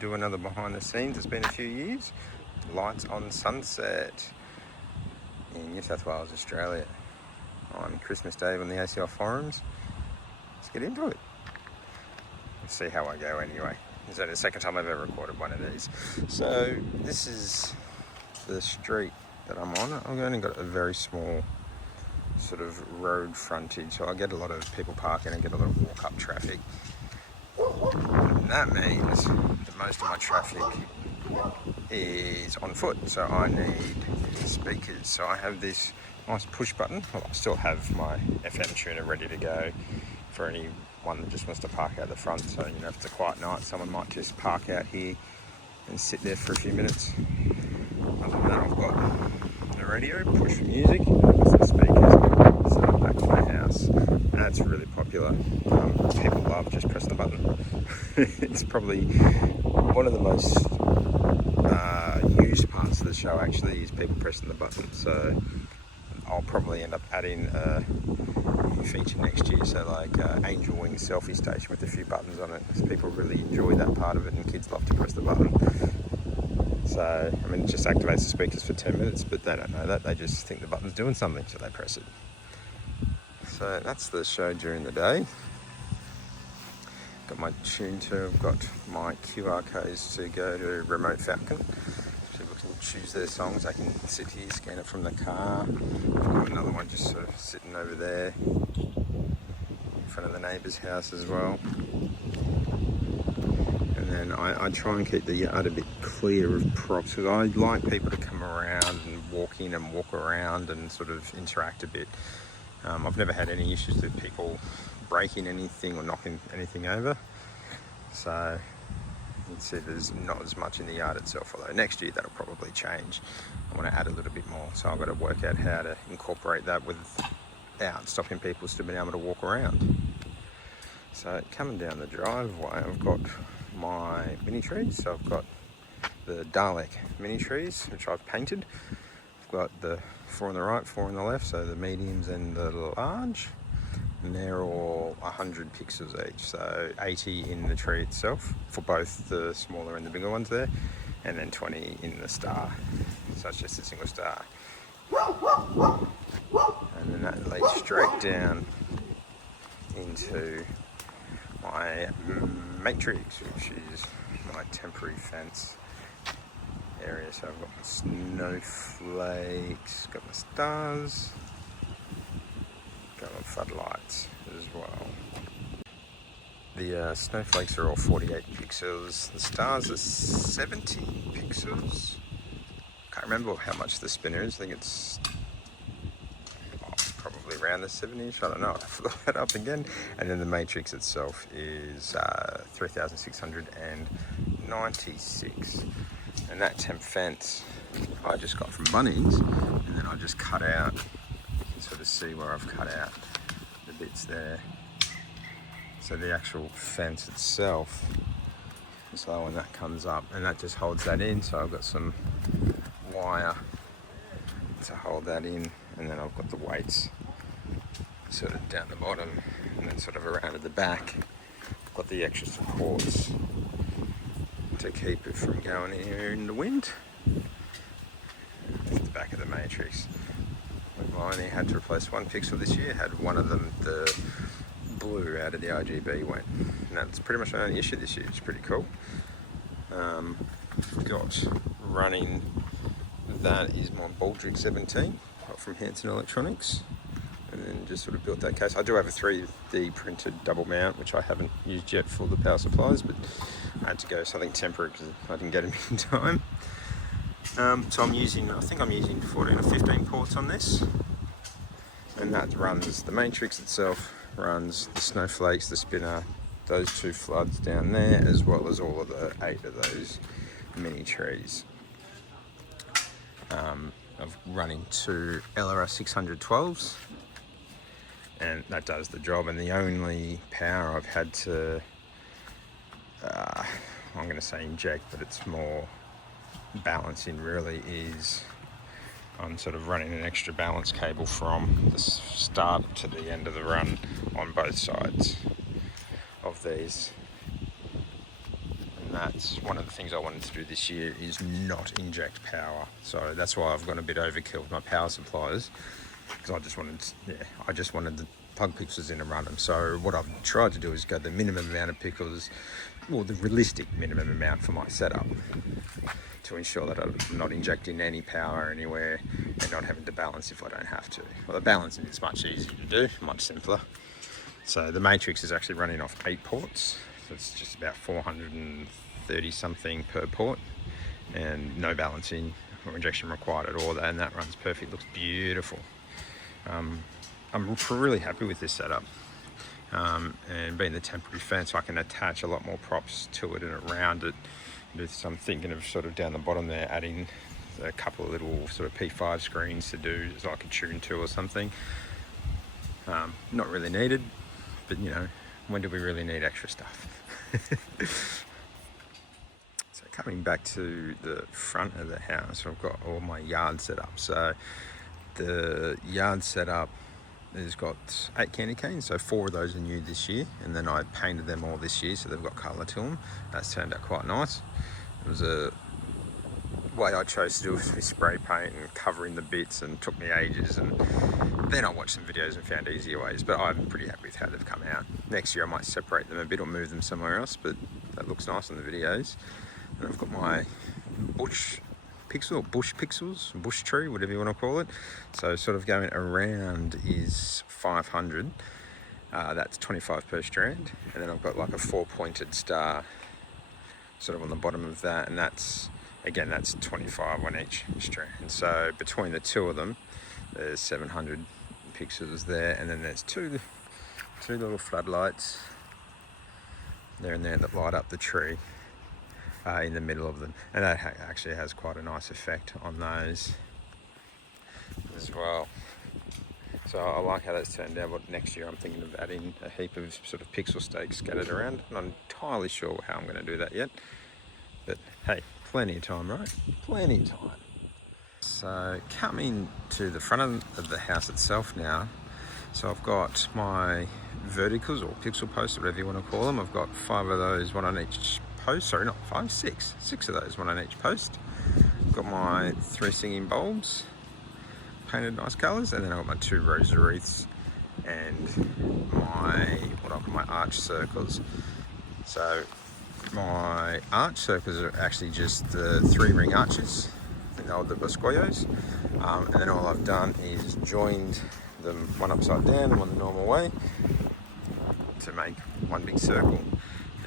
do another behind the scenes. It's been a few years. Lights on Sunset in New South Wales, Australia on Christmas Day on the ACL forums. Let's get into it. Let's see how I go anyway. Is that the second time I've ever recorded one of these? So this is the street that I'm on. I've only got a very small sort of road frontage, so I get a lot of people parking and get a lot of walk-up traffic. And that means that most of my traffic is on foot, so I need speakers. So I have this nice push button. Well, I still have my FM tuner ready to go for anyone that just wants to park out the front. So, you know, if it's a quiet night, someone might just park out here and sit there for a few minutes. Other than that, I've got the radio, push for music, that's the speakers, set up back to my house. And that's really popular. People love just pressing the button. It's probably one of the most used parts of the show, actually, is people pressing the button. So I'll probably end up adding a new feature next year, so like angel wing selfie station with a few buttons on it, because people really enjoy that part of it and kids love to press the button. So, I mean, it just activates the speakers for 10 minutes, but they don't know that, they just think the button's doing something, so they press it. So that's the show during the day. Got my tune to, I've got my QR codes to go to Remote Falcon. People can choose their songs, they can sit here, scan it from the car. I've got another one just sort of sitting over there in front of the neighbour's house as well. And then I try and keep the yard a bit clear of props, because I like people to come around and walk in and walk around and sort of interact a bit. I've never had any issues with people breaking anything or knocking anything over. So you can see there's not as much in the yard itself, although next year that'll probably change. I want to add a little bit more, so I've got to work out how to incorporate that without stopping people still being able to walk around. So coming down the driveway, I've got my mini trees. So I've got the Dalek mini trees, which I've painted. I've got the 4 on the right, 4 on the left, so the mediums and the large. And they're all 100 pixels each, so 80 in the tree itself for both the smaller and the bigger ones there, and then 20 in the star, so it's just a single star. And then that leads straight down into my matrix, which is my temporary fence area. So I've got my snowflakes, got my stars, got my floodlights as well. The snowflakes are all 48 pixels, the stars are 70 pixels. Can't remember how much the spinner is, I think it's probably around the 70s, I don't know, I'll have to look that up again. And then the matrix itself is 3696. And that temp fence I just got from Bunnings, and then I just cut out. You can sort of see where I've cut out the bits there. So the actual fence itself is low, and that comes up, and that just holds that in. So I've got some wire to hold that in, and then I've got the weights sort of down the bottom, and then sort of around at the back I've got the extra supports to keep it from going anywhere in the wind. That's the back of the matrix. I only had to replace 1 pixel this year, had one of them, the blue out of the RGB went, and that's pretty much my only issue this year. It's pretty cool. Got running, that is my Baldrick 17 from Hanson Electronics, and then just sort of built that case. I do have a 3D printed double mount, which I haven't used yet for the power supplies, but I had to go something temporary because I didn't get them in time. So I think I'm using 14 or 15 ports on this, and that runs the matrix itself, runs the snowflakes, the spinner, those 2 floods down there, as well as all of the 8 of those mini trees. I'm running 2 LRS 612s, and that does the job. And the only power I've had to, I'm going to say inject, but it's more balancing really, is I'm sort of running an extra balance cable from the start to the end of the run on both sides of these. And and that's one of the things I wanted to do this year, is not inject power. So that's why I've gone a bit overkill with my power supplies, because I just wanted to plug pixels in and run them. So what I've tried to do is go the minimum amount of pixels, or the realistic minimum amount for my setup, to ensure that I'm not injecting any power anywhere and not having to balance if I don't have to. Well, the balancing is much easier to do, much simpler. So the matrix is actually running off 8 ports, so it's just about 430 something per port, and no balancing or injection required at all, and that runs perfect, looks beautiful. I'm really happy with this setup, and being the temporary fence, I can attach a lot more props to it and around it. So I'm thinking of sort of down the bottom there adding a couple of little sort of P5 screens to do as like a tune to or something. Not really needed, but you know, when do we really need extra stuff? So coming back to the front of the house, I've got all my yard set up. So the yard setup has got 8 candy canes, so 4 of those are new this year, and then I painted them all this year, so they've got colour to them. That's turned out quite nice. It was a way I chose to do it with spray paint and covering the bits, and took me ages, and then I watched some videos and found easier ways, but I'm pretty happy with how they've come out. Next year I might separate them a bit or move them somewhere else, but that looks nice in the videos. And I've got my bush pixels, bush tree, whatever you want to call it. So sort of going around is 500. That's 25 per strand. And then I've got like a 4-pointed star sort of on the bottom of that, and that's 25 on each strand. So between the two of them, there's 700 pixels there, and then there's two little floodlights there and there that light up the tree in the middle of them, and that actually has quite a nice effect on those as well. So I like how that's turned out, but next year I'm thinking of adding a heap of sort of pixel stakes scattered around. I'm not entirely sure how I'm going to do that yet, but hey, plenty of time, right? Plenty of time. So coming to the front of the house itself now, so I've got my verticals or pixel posts, whatever you want to call them. I've got 5 of those, one on each post. Sorry, not 5, 6. 6 of those, one on each post. I've got my 3 singing bulbs, painted nice colours, and then I've got my 2 rosary wreaths and my arch circles. So my arch circles are actually just the 3-ring arches, the Boscoyos, and then all I've done is joined them one upside down and one the normal way to make one big circle,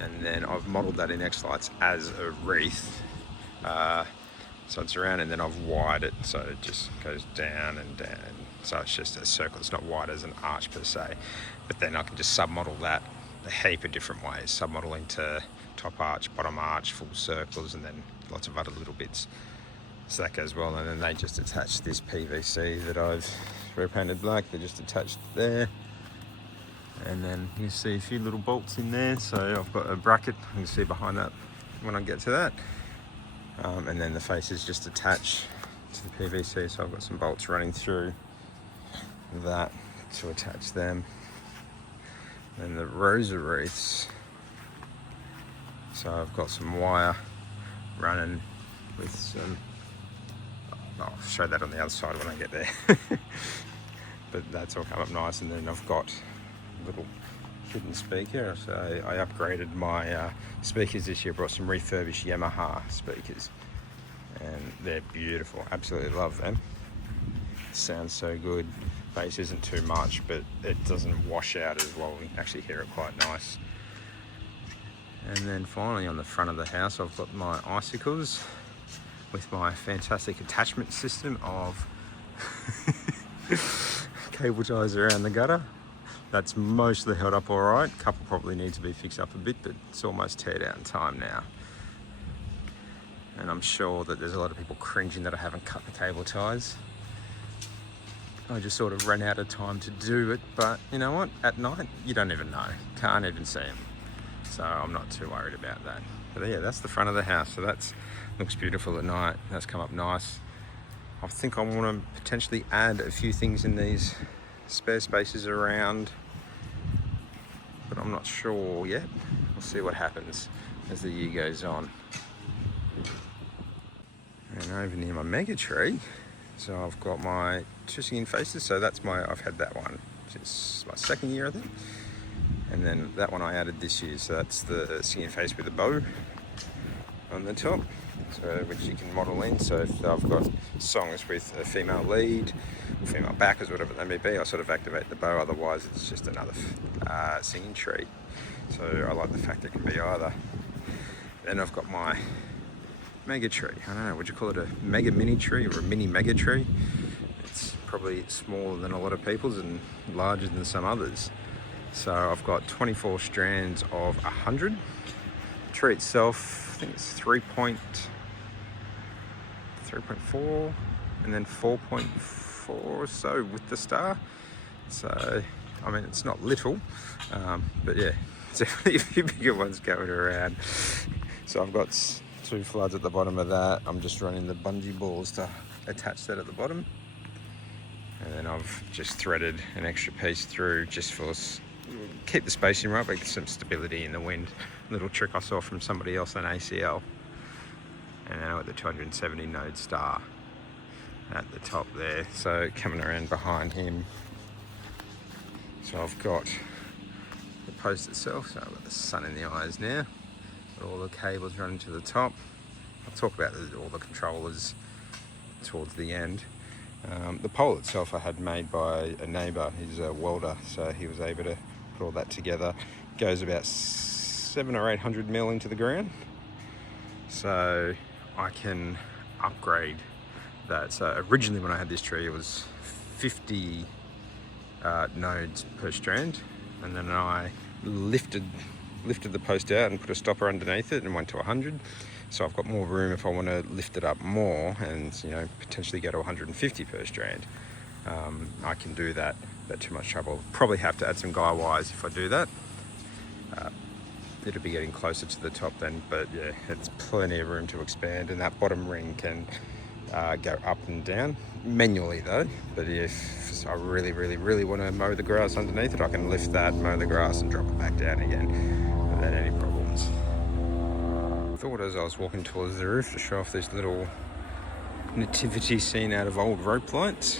and then I've modelled that in X-Lights as a wreath, so it's around, and then I've wired it so it just goes down and down, so it's just a circle. It's not wide as an arch per se, but then I can just submodel that a heap of different ways, submodel into top arch, bottom arch, full circles, and then lots of other little bits. So that goes well, and then they just attach this PVC that I've repainted black. They're just attached there, and then you see a few little bolts in there. So I've got a bracket, you can see behind that when I get to that, and then the faces just attach to the PVC. So I've got some bolts running through that to attach them. And the rosary wreaths, so I've got some wire running with some, I'll show that on the other side when I get there. But that's all come up nice, and then I've got a little hidden speaker. So I upgraded my speakers this year, brought some refurbished Yamaha speakers, and they're beautiful, absolutely love them. Sounds so good. Bass isn't too much, but it doesn't wash out as well. We can actually hear it quite nice. And then finally on the front of the house, I've got my icicles with my fantastic attachment system of cable ties around the gutter. That's mostly held up all right. A couple probably need to be fixed up a bit, but it's almost tear down time now. And I'm sure that there's a lot of people cringing that I haven't cut the cable ties. I just sort of ran out of time to do it, but you know what? At night, you don't even know. Can't even see them. So I'm not too worried about that. But yeah, that's the front of the house. So that looks beautiful at night. That's come up nice. I think I want to potentially add a few things in these spare spaces around, but I'm not sure yet. We'll see what happens. as the year goes on. And over near my mega tree, so I've got my 2 singing faces. So that's I've had that one since my 2nd year, I think. And then that one I added this year, so that's the singing face with a bow on the top, so which you can model in. So if I've got songs with a female lead, female backers, whatever they may be, I sort of activate the bow. Otherwise, it's just another singing tree. So I like the fact it can be either. Then I've got my mega tree. I don't know, would you call it a mega mini tree or a mini mega tree? It's probably smaller than a lot of people's and larger than some others. So I've got 24 strands of 100. The tree itself, I think it's 3.4 and then 4.4 or so with the star. So, I mean, it's not little, but yeah, it's definitely a few bigger ones going around. So I've got 2 floods at the bottom of that. I'm just running the bungee balls to attach that at the bottom. And then I've just threaded an extra piece through just for keep the spacing right, but get some stability in the wind. Little trick I saw from somebody else on ACL. And now at the 270 node star at the top there. So coming around behind him. So I've got the post itself. So I've got the sun in the eyes now. Got all the cables running to the top. I'll talk about all the controllers towards the end. The pole itself I had made by a neighbour. He's a welder, so he was able to put all that together. Goes about 700 or 800 mil into the ground, so I can upgrade that. So originally when I had this tree, it was 50 nodes per strand, and then I lifted the post out and put a stopper underneath it and went to 100. So I've got more room if I want to lift it up more and, you know, potentially go to 150 per strand. I can do that without too much trouble. Probably have to add some guy wires if I do that. It'll be getting closer to the top then, but yeah, it's plenty of room to expand, and that bottom ring can go up and down manually though. But if I really want to mow the grass underneath it, I can lift that, mow the grass and drop it back down again without any problems. I thought as I was walking towards the roof to show off this little nativity scene out of old rope lights.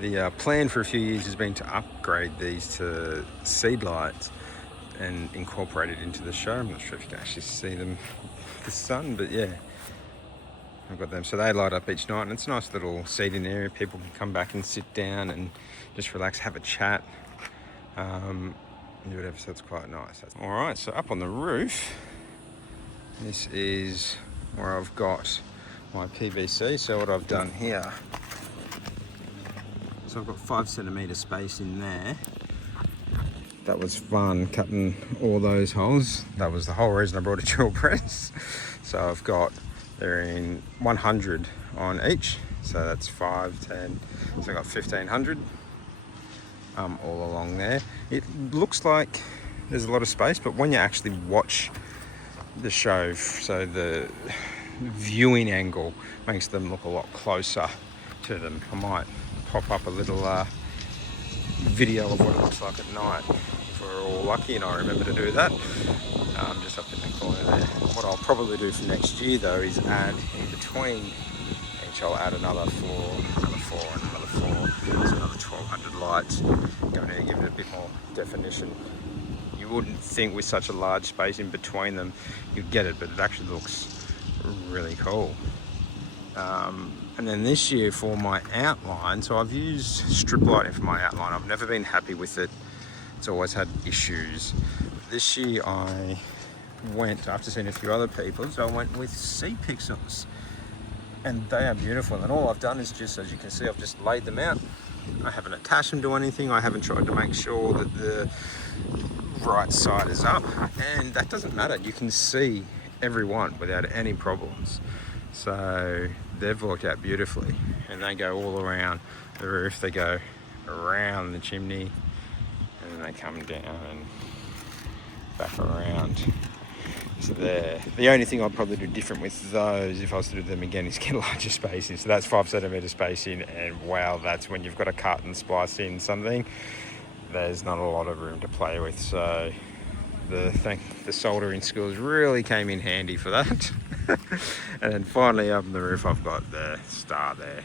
The plan for a few years has been to upgrade these to seed lights and incorporate it into the show. I'm not sure if you can actually see them in the sun, but yeah, I've got them. So they light up each night, and it's a nice little seating area. People can come back and sit down and just relax, have a chat, do whatever, so it's quite nice. All right, so up on the roof, this is where I've got my PVC. So what I've done here, so I've got 5 centimetre space in there. That was fun, cutting all those holes. That was the whole reason I brought a drill press. So I've got, they're in 100 on each. So that's 5, 10, so I've got 1500 all along there. It looks like there's a lot of space, but when you actually watch the show, so the viewing angle makes them look a lot closer to them. I might pop up a little video of what it looks like at night if we're all lucky and I remember to do that. Just up in the corner there. What I'll probably do for next year though is add in between each, I'll add another 4 and another 4, so another 1200 lights, going to give it a bit more definition. You wouldn't think with such a large space in between them you'd get it, but it actually looks really cool. And then this year for my outline, so I've used strip lighting for my outline. I've never been happy with it. It's always had issues. This year I went, after seeing a few other people, so I went with C pixels, and they are beautiful. And all I've done is just, as you can see, I've just laid them out. I haven't attached them to anything. I haven't tried to make sure that the right side is up, and that doesn't matter. You can see every one without any problems. So they've worked out beautifully, and they go all around the roof. They go around the chimney, and then they come down and back around. So there. The only thing I'd probably do different with those, if I was to do them again, is get larger spacing. So that's 5 centimetre spacing, and wow, that's when you've got to cut and splice in something. There's not a lot of room to play with. So the soldering skills really came in handy for that. And then finally up on the roof I've got the star there.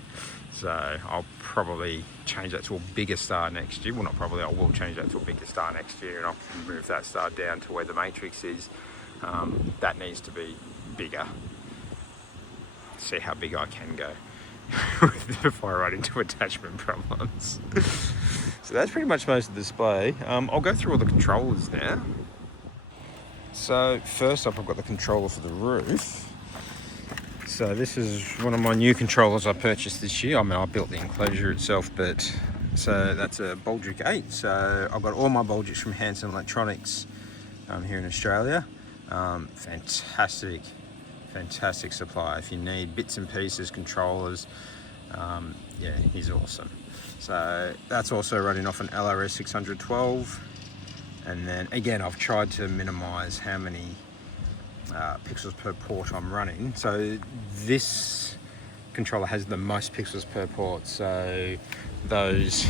So I'll probably change that to a bigger star next year. Well, not probably, I will change that to a bigger star next year, and I'll move that star down to where the matrix is. That needs to be bigger. See how big I can go before I run into attachment problems. So that's pretty much most of the display. I'll go through all the controllers now. So first up, I've got the controller for the roof. So this is one of my new controllers I purchased this year. I mean, I built the enclosure itself, but so that's a Baldric 8. So I've got all my Baldrics from Hanson Electronics here in Australia. Fantastic supply. If you need bits and pieces, controllers, yeah, he's awesome. So that's also running off an LRS 612. And then again, I've tried to minimize how many pixels per port I'm running. So this controller has the most pixels per port. So those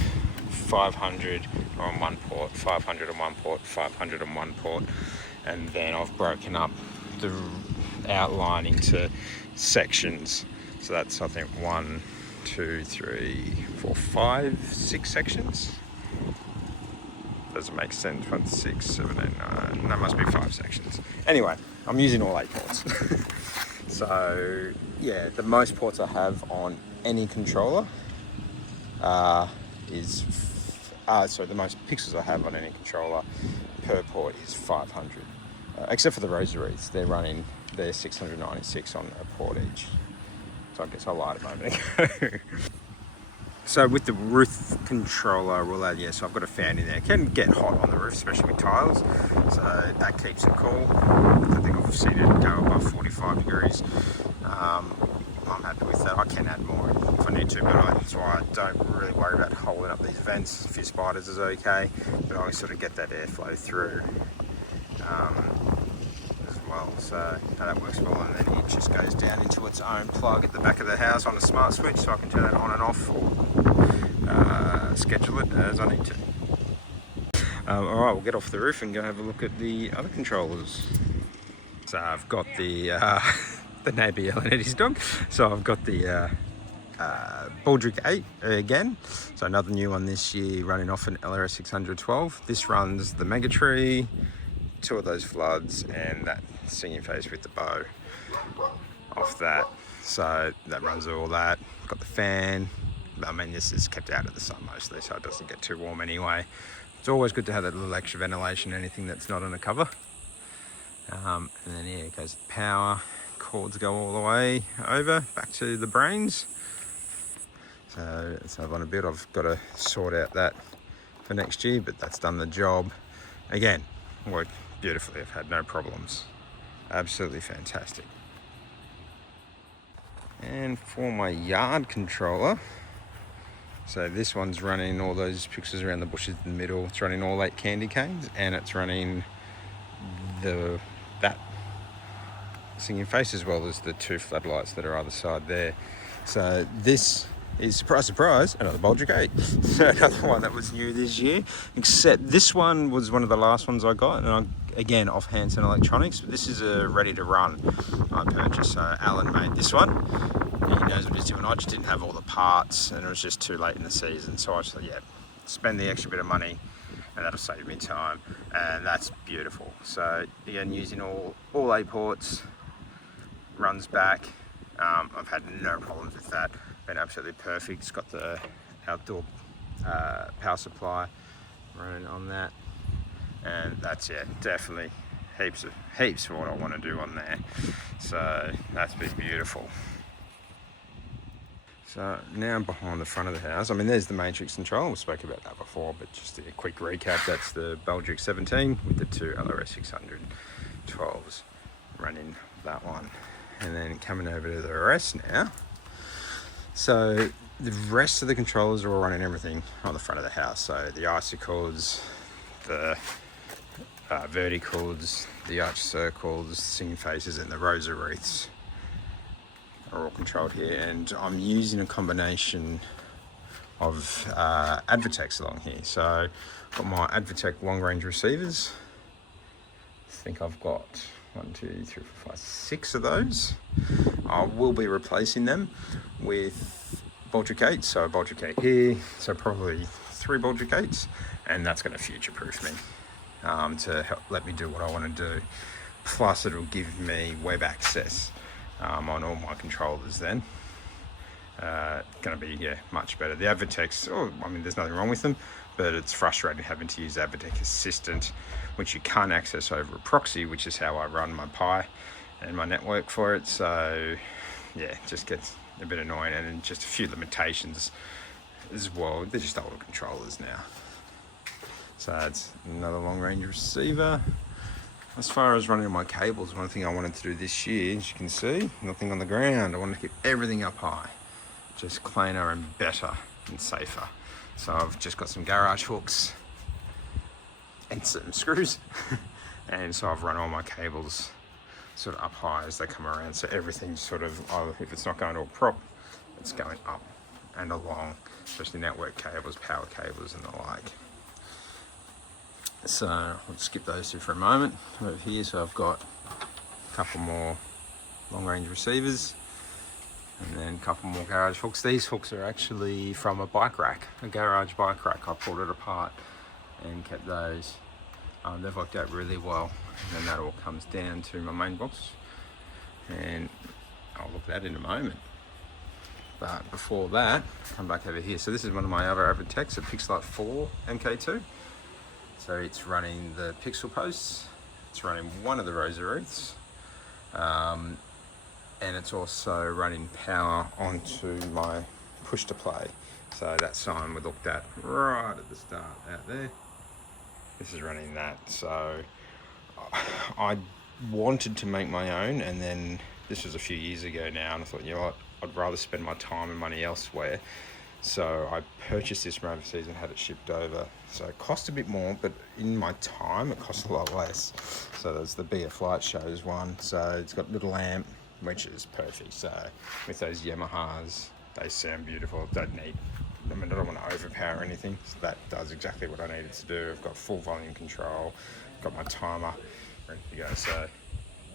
500 on one port, 500 on one port, 500 on one port. And then I've broken up the outline into sections. So that's, I think, 1, 2, 3, 4, 5, 6 sections. Doesn't make sense. 1, 6, 7, 8, 9. That must be 5 sections. Anyway, I'm using all 8 ports. So yeah, the most ports I have on any controller the most pixels I have on any controller per port is 500. Except for the rosaries, they're 696 on a port each. So I guess I lied a moment ago. So with the roof controller, we'll add, so I've got a fan in there. It can get hot on the roof, especially with tiles. So that keeps it cool. I think I've seen it go above 45 degrees. I'm happy with that. I can add more if I need to, but that's why I don't really worry about holding up these vents. A few spiders is okay, but I sort of get that airflow through as well. So that works well, and then it just goes down into its own plug at the back of the house on a smart switch, so I can turn that on and off or schedule it as I need to. Alright, we'll get off the roof and go have a look at the other controllers. So I've got the neighbour yelling at his dog. So I've got the Baldric 8 again. So another new one this year, running off an LRS 612. This runs the Mega Tree, 2 of those floods, and that singing face with the bow off that. So that runs all that. Got the fan. I mean, this is kept out of the sun mostly, so it doesn't get too warm anyway. It's always good to have that little extra ventilation, anything that's not on a cover. And then yeah, it goes to power. Cords go all the way over back to the brains. So let's have on a bit. I've got to sort out that for next year, but that's done the job. Again, worked beautifully. I've had no problems. Absolutely fantastic. And for my yard controller, so this one's running all those pixels around the bushes in the middle. It's running all 8 candy canes, and it's running that singing face as well as the 2 floodlights that are either side there. So this is, surprise, surprise, another Baldric 8. So another one that was new this year, except this one was one of the last ones I got, and again off Hanson Electronics, but this is a ready to run I purchased. So Alan made this one. He knows what he's doing. I just didn't have all the parts, and it was just too late in the season, so I just thought, yeah, spend the extra bit of money and that'll save me time, and that's beautiful. So again, using all 8 ports, runs back. I've had no problems with that. Been absolutely perfect. It's got the outdoor power supply running on that, and that's, yeah, definitely heaps for what I want to do on there. So that's been beautiful. So now I'm behind the front of the house. I mean, there's the matrix control. We spoke about that before, but just a quick recap. That's the Baldric 17 with the 2 LRS 612s running that one. And then coming over to the rest now. So the rest of the controllers are all running everything on the front of the house. So the icicles, the verticals, the arch circles, singing faces, and the rosa wreaths are all controlled here. And I'm using a combination of Advotechs along here. So I've got my Advotech long range receivers think I've got 1, 2, 3, 4, 5, 6 of those. I will be replacing them with Baldric 8, so a Baldric 8 here, so probably 3 Baldric 8s, and that's going to future-proof me to help let me do what I want to do. Plus it'll give me web access on all my controllers then. Going to be, yeah, much better. The Advotechs, I mean, there's nothing wrong with them, but it's frustrating having to use Advotech Assistant, which you can't access over a proxy, which is how I run my Pi and my network for it. So yeah, it just gets a bit annoying, and just a few limitations as well. They're just older controllers now. So it's another long range receiver. As far as running my cables, one thing I wanted to do this year, as you can see, nothing on the ground. I wanted to keep everything up high, just cleaner and better and safer. So I've just got some garage hooks and some screws. And so I've run all my cables sort of up high as they come around. So everything's sort of, if it's not going to a prop, it's going up and along, especially network cables, power cables and the like. So I'll skip those two for a moment. Over here, so I've got a couple more long range receivers, and then a couple more garage hooks. These hooks are actually from a bike rack, a garage bike rack. I pulled it apart and kept those. They've worked out really well. And then that all comes down to my main box, and I'll look at that in a moment. But before that, come back over here. So this is one of my other Advotechs, a Pixelite 4 MK2. So it's running the pixel posts, it's running one of the Rosaruths, and it's also running power onto my push to play. So that sign we looked at right at the start out there, this is running that. So I wanted to make my own, and then this was a few years ago now, and I thought, you know what, I'd rather spend my time and money elsewhere. So I purchased this from overseas and had it shipped over. So it cost a bit more, but in my time it cost a lot less. So there's the BF Flight Shows one. So it's got little amp, which is perfect. So with those Yamahas, they sound beautiful. I don't want to overpower anything. So that does exactly what I needed to do. I've got full volume control, got my timer ready to go. So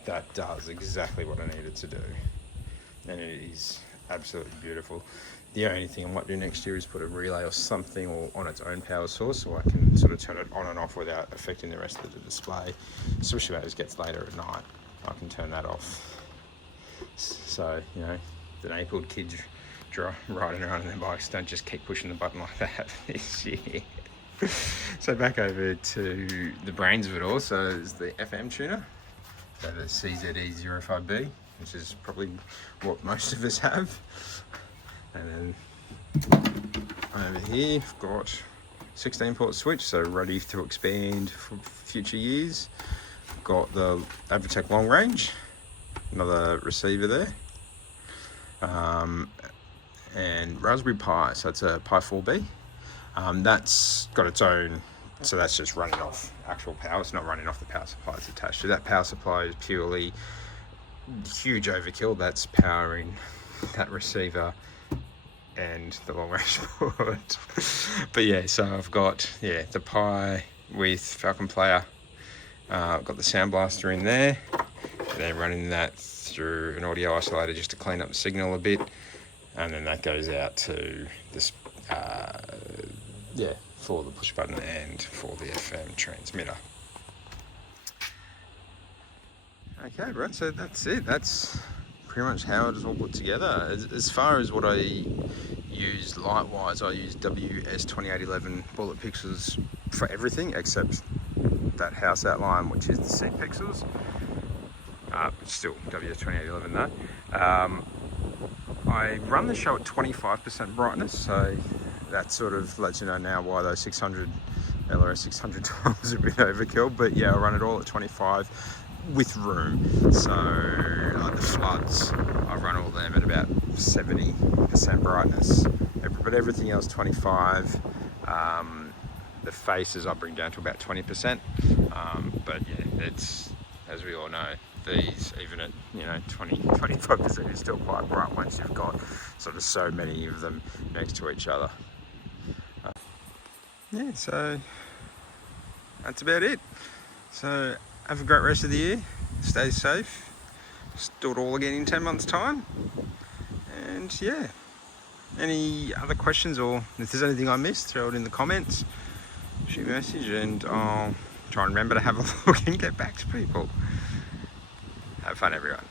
that does exactly what I needed to do. And it is absolutely beautiful. The only thing I might do next year is put a relay or something or on its own power source, so I can sort of turn it on and off without affecting the rest of the display. Especially when it gets later at night, I can turn that off. So, you know, the naked kids riding around on their bikes don't just keep pushing the button like that this year. So back over to the brains of it all. So it's the FM tuner, so the CZE05B, which is probably what most of us have. And then over here I've got 16 port switch, so ready to expand for future years. Got the Advotech long range, another receiver there, and Raspberry Pi, so it's a Pi 4B. That's got its own, so that's just running off actual power. It's not running off the power supply it's attached to. That power supply is purely huge overkill. That's powering that receiver and the long range port. But yeah, so I've got, yeah, the Pi with Falcon Player. I've got the Sound Blaster in there. They're running that through an audio isolator just to clean up the signal a bit, and then that goes out to this, for the push button and for the FM transmitter. Okay, right, so that's it. That's pretty much how it is all put together. As far as what I use light-wise, I use WS2811 bullet pixels for everything except that house outline, which is the C pixels. Still WS2811 though. I run the show at 25% brightness, so that sort of lets you know now why those 600 LRS 600 times are a bit overkill. But yeah, I run it all at 25 with room. So like the floods, I run all them at about 70% brightness, but everything else 25. The faces I bring down to about 20%. But yeah, it's, as we all know, these, even at 20-25% is still quite bright once you've got sort of so many of them next to each other. Yeah, so that's about it. So Have a great rest of the year. Stay safe. Just do it all again in 10 months' time. And yeah, any other questions, or if there's anything I missed, throw it in the comments. Shoot me a message and I'll try and remember to have a look and get back to people. Have fun, everyone.